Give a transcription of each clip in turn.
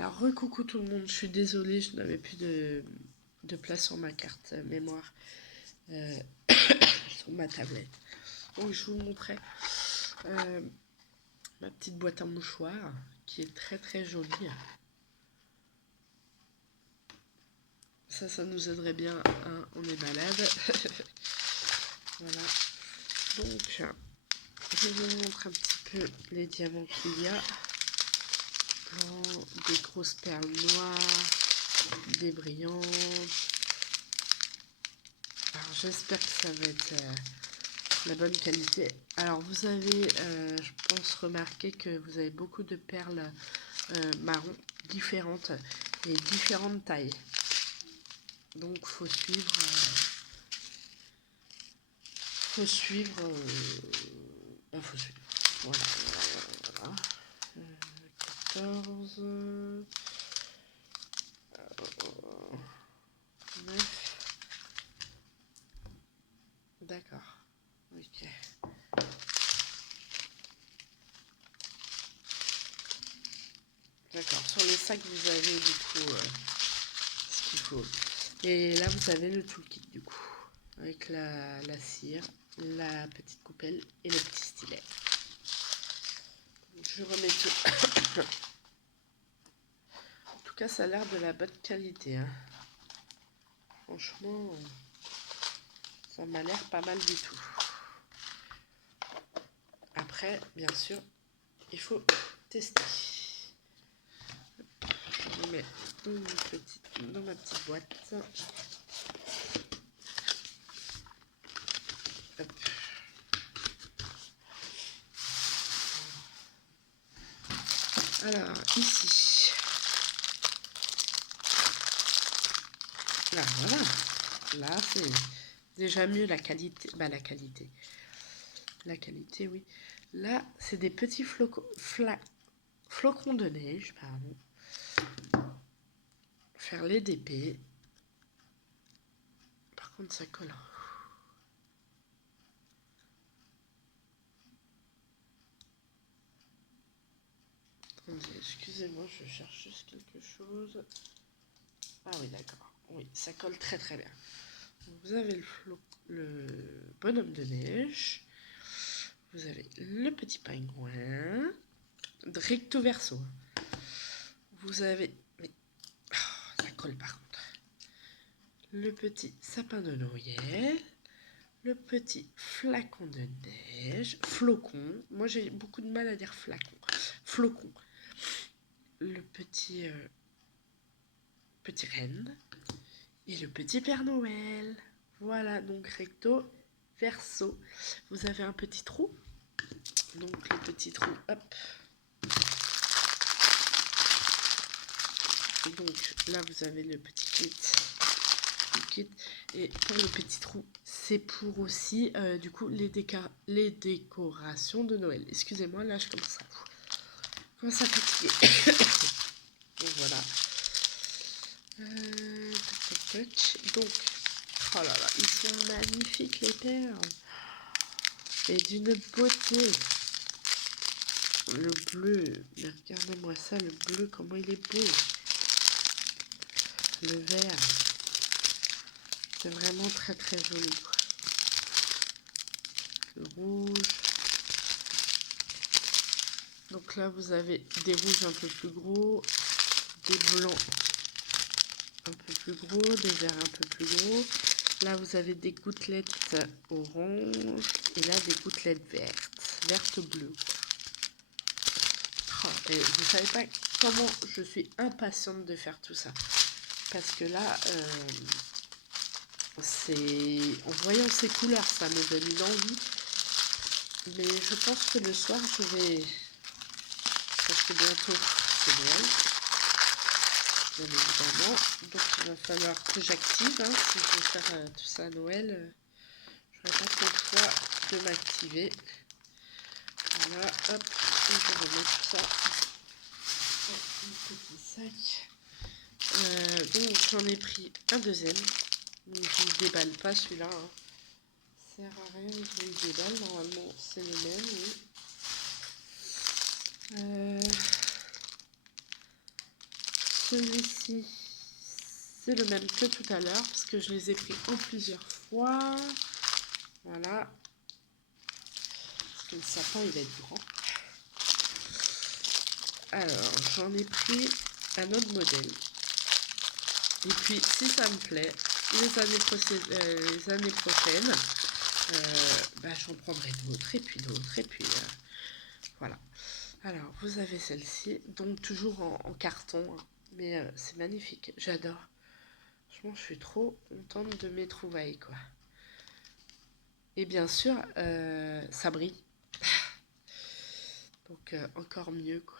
Alors, recoucou tout le monde, je suis désolée, je n'avais plus de place sur ma carte mémoire, euh, sur ma tablette. Donc, je vous montrais euh, ma petite boîte à mouchoirs qui est très très jolie. Ça nous aiderait bien, hein, on est malade. Voilà. Donc, je vous montre un petit peu les diamants qu'il y a. Des grosses perles noires, des brillantes. Alors, j'espère que ça va être la bonne qualité. Alors, vous avez, je pense, remarqué que vous avez beaucoup de perles marron différentes et différentes tailles. Donc, faut suivre. Faut suivre. Faut suivre. Voilà. 14. 9. D'accord. Ok. D'accord. Sur les sacs, vous avez du coup ce qu'il faut. Et là, vous avez le toolkit du coup. Avec la cire, la petite coupelle et le petit stylet. Donc, je remets tout. En tout cas, ça a l'air de la bonne qualité. Hein. Franchement, ça m'a l'air pas mal du tout. Après, bien sûr, il faut tester. Je remets dans ma petite boîte. Hop. Alors, ici. Là, voilà. Là, c'est déjà mieux la qualité. Bah, la qualité. La qualité, oui. Là, c'est des petits flocons de neige, pardon. Faire les DP. Par contre, ça colle. Attendez, excusez-moi, je cherche juste quelque chose. Ah oui, d'accord. Oui, ça colle très très bien. Vous avez le bonhomme de neige. Vous avez le petit pingouin. Recto verso. Vous avez... Mais... Oh, ça colle par contre. Le petit sapin de Noël. Le petit flacon de neige. Flocon. Moi, j'ai beaucoup de mal à dire flacon. Flocon. Le petit... petit renne. Et le petit Père Noël. Voilà, donc recto verso. Vous avez un petit trou. Donc le petit trou, hop. Et donc là, vous avez le petit kit. Et pour le petit trou, c'est pour aussi, du coup, les décorations de Noël. Excusez-moi, là, je commence à fatiguer. Donc voilà. Donc, oh là là, ils sont magnifiques les perles. Et d'une beauté. Le bleu, mais regardez-moi ça, le bleu, comment il est beau. Le vert, c'est vraiment très très joli. Le rouge. Donc là, vous avez des rouges un peu plus gros, des blancs un peu plus gros, des verts un peu plus gros. Là, vous avez des gouttelettes orange et là, des gouttelettes vertes-bleues. Oh, et vous savez pas comment je suis impatiente de faire tout ça. Parce que là, en voyant ces couleurs, ça me donne une envie. Mais je pense que le soir, parce que bientôt, c'est Noël, bien évidemment. Donc, il va falloir que j'active. Hein, si je veux faire tout ça à Noël, je n'aurai pas trop le choix de m'activer. Voilà, hop, et je remets tout ça dans mon petit sac. Donc, j'en ai pris un deuxième. Donc, je ne déballe pas celui-là. Hein. Ça sert à rien que je le déballe. Normalement, c'est le même, oui. celui-ci, c'est le même que tout à l'heure, parce que je les ai pris en plusieurs fois. Voilà. Parce que le sapin, il va être grand. Alors, j'en ai pris un autre modèle. Et puis, si ça me plaît, les années prochaines, j'en prendrai d'autres, et puis d'autres, et puis voilà. Alors, vous avez celle-ci, donc toujours en carton, hein, mais c'est magnifique, j'adore. Franchement, je suis trop contente de mes trouvailles, quoi. Et bien sûr, ça brille. Donc, encore mieux, quoi.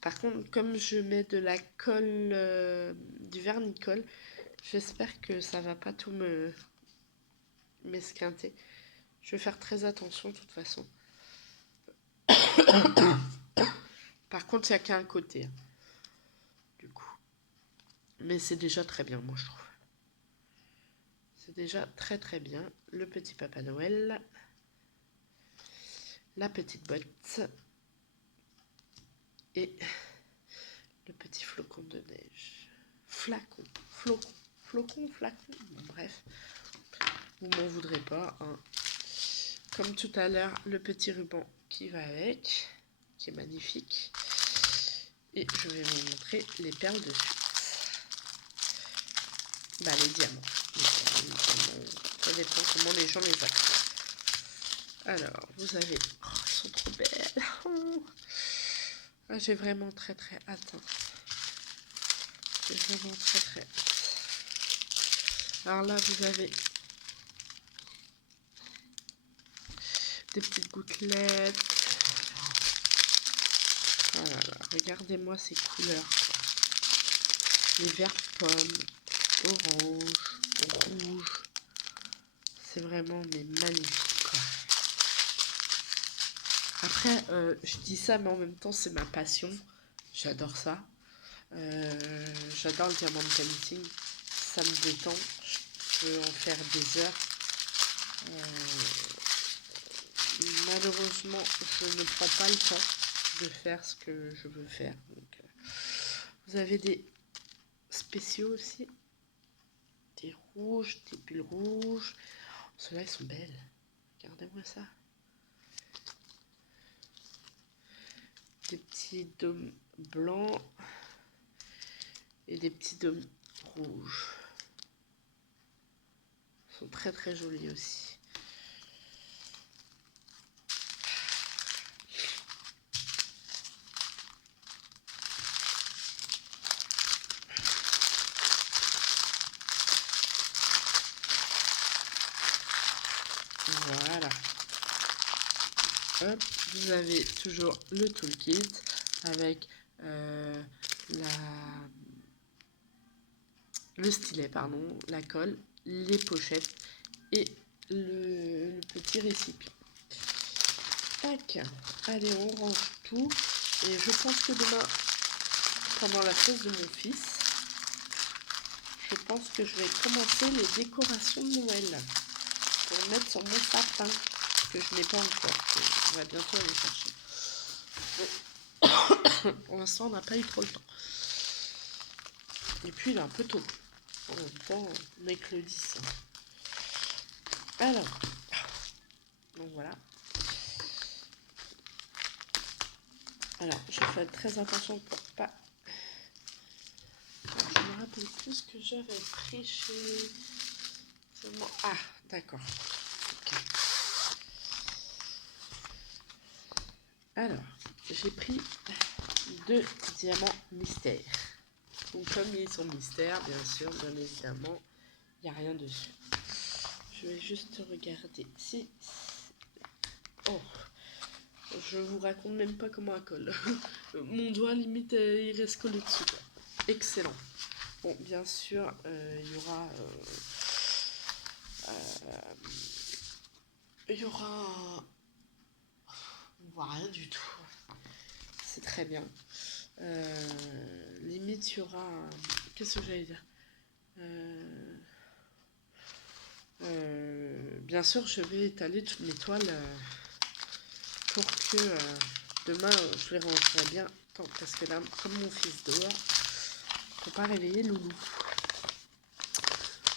Par contre, comme je mets de la colle, du vernis-colle, j'espère que ça va pas tout m'esquinter. Je vais faire très attention, de toute façon. Par contre, il n'y a qu'un côté, hein, du coup. Mais c'est déjà très bien, moi, je trouve. C'est déjà très très bien. Le petit Papa Noël. La petite botte. Et le petit flocon de neige. Flacon. Flocon. Bon, bref. Vous m'en voudrez pas, hein. Comme tout à l'heure, le petit ruban qui va avec. Qui est magnifique. Et je vais vous montrer les perles dessus. Les diamants. Ça dépend comment les gens les appellent. Alors, vous avez... Oh, elles sont trop belles. Ah, j'ai vraiment très très hâte. Hein. J'ai vraiment très très hâte. Alors là, vous avez des petites gouttelettes. Oh là là, regardez-moi ces couleurs. Les verts pommes, orange, rouge. C'est vraiment mais magnifique, quoi. Après, je dis ça, mais en même temps, c'est ma passion. J'adore ça. J'adore le diamant de painting. Ça me détend. Je peux en faire des heures. Malheureusement, je ne prends pas le temps de faire ce que je veux faire. Donc, vous avez des spéciaux aussi. Des rouges, des bulles rouges. Ceux-là, ils sont belles. Regardez-moi ça. Des petits dômes blancs et des petits dômes rouges. Ils sont très très jolis aussi. Voilà. Hop, vous avez toujours le toolkit avec le stylet, pardon, la colle, les pochettes et le petit récipient. Tac, allez, on range tout. Et je pense que demain, pendant la fête de mon fils, je pense que je vais commencer les décorations de Noël pour mettre sur mon sapin, que je n'ai pas encore. On va bientôt aller chercher. Mais pour l'instant, on n'a pas eu trop le temps. Et puis, il est un peu tôt. En même temps, on n'est que le 10. Alors, donc voilà. Alors, je fais très attention pour pas... Alors, je me rappelle plus ce que j'avais pris chez... Ah, d'accord. Okay. Alors, j'ai pris 2 diamants mystères. Donc, comme ils sont mystères, bien sûr, bien évidemment, il n'y a rien dessus. Je vais juste regarder si... Oh, je vous raconte même pas comment elle colle. Mon doigt, limite, il reste collé dessus. Quoi. Excellent. Bon, bien sûr, il y aura... il y aura... On voit rien du tout. C'est très bien. Limite, il y aura... Qu'est-ce que j'allais dire bien sûr, je vais étaler toutes mes toiles pour Demain, je les rangerai bien. Attends, parce que là, comme mon fils dort, faut pas réveiller Loulou.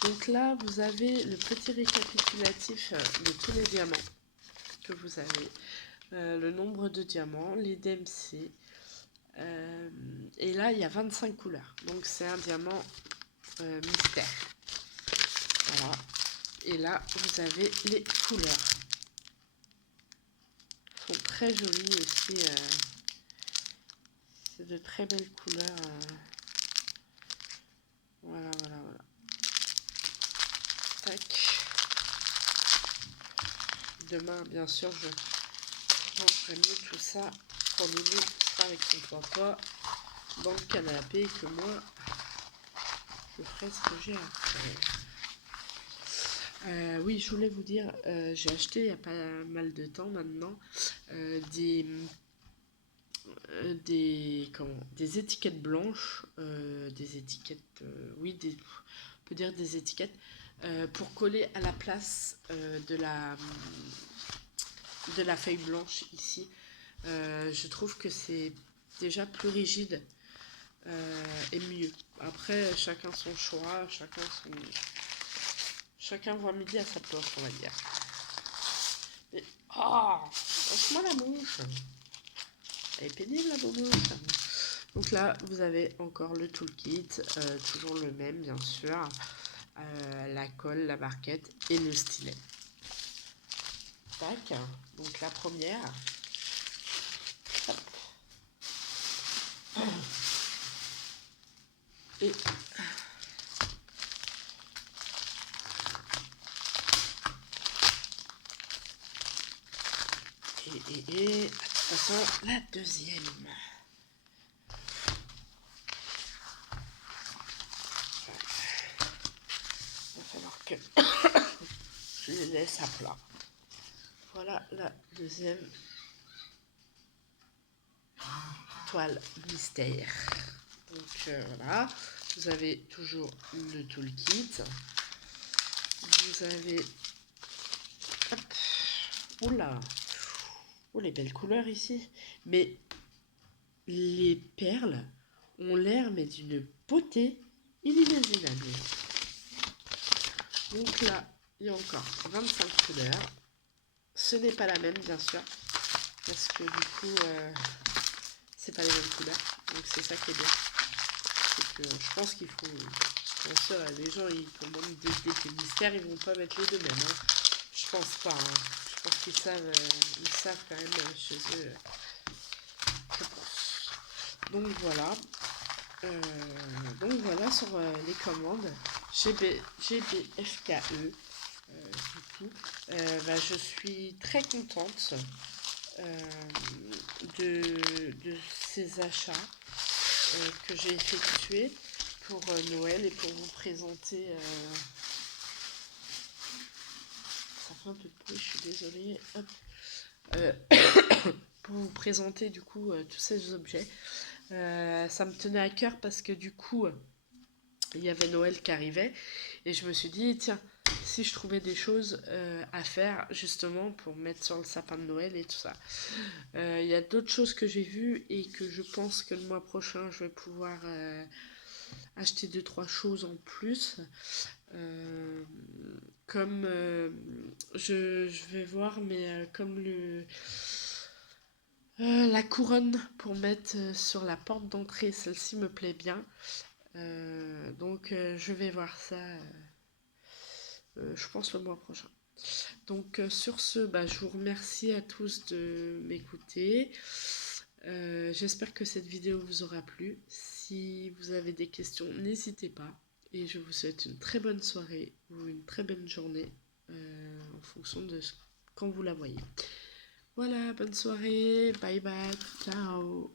Donc là, vous avez le petit récapitulatif de tous les diamants que vous avez. Le nombre de diamants, les DMC. Et là, il y a 25 couleurs. Donc c'est un diamant mystère. Voilà. Et là, vous avez les couleurs. Elles sont très jolies aussi. C'est de très belles couleurs. Voilà. Tac. Demain, bien sûr, je rangerai mieux tout ça pour Loulou sera avec son papa dans le canapé, que moi, je ferai ce que j'ai à faire. Oui, je voulais vous dire, j'ai acheté il y a pas mal de temps maintenant des étiquettes blanches, des étiquettes, oui, on peut dire des étiquettes pour coller à la place de la feuille blanche ici. Je trouve que c'est déjà plus rigide et mieux. Après, chacun son choix, chacun voit midi à sa porte, on va dire. Mais, lâche-moi la mouche. Elle est pénible, la mouche. Donc là, vous avez encore le toolkit, toujours le même, bien sûr. La colle, la barquette et le stylet. Tac. Donc la première. Hop. Et de toute façon, la deuxième. Il va falloir que je les laisse à plat. Voilà la deuxième toile mystère. Donc voilà, vous avez toujours le toolkit. Vous avez... Hop. Oula. Oh, les belles couleurs ici. Mais les perles ont l'air mais d'une beauté inimaginable. Donc là, il y a encore 25 couleurs. Ce n'est pas la même, bien sûr, parce que du coup, c'est pas les mêmes couleurs. Donc c'est ça qui est bien. C'est que je pense qu'il faut... Bien sûr, les gens, ils commandent des mystères, ils vont pas mettre les deux mêmes. Hein. Je pense pas. Hein. Je pense qu'ils savent quand même chez eux. Je pense. Donc voilà. Sur les commandes GBFKE. Du coup, je suis très contente de ces achats que j'ai effectués pour Noël et pour vous présenter. Ça fait un peu de bruit, je suis désolée. Hop. Pour vous présenter du coup tous ces objets. Ça me tenait à cœur parce que du coup, il y avait Noël qui arrivait et je me suis dit, tiens, si je trouvais des choses à faire justement pour mettre sur le sapin de Noël et tout ça. Il y a d'autres choses que j'ai vues et que je pense que le mois prochain, je vais pouvoir acheter 2-3 choses en plus. Comme je vais voir, mais comme la couronne pour mettre sur la porte d'entrée, celle-ci me plaît bien. Donc je vais voir ça, je pense le mois prochain. Donc sur ce, je vous remercie à tous de m'écouter. J'espère que cette vidéo vous aura plu. Si vous avez des questions, n'hésitez pas. Et je vous souhaite une très bonne soirée ou une très bonne journée en fonction de quand vous la voyez. Voilà, bonne soirée, bye bye, ciao.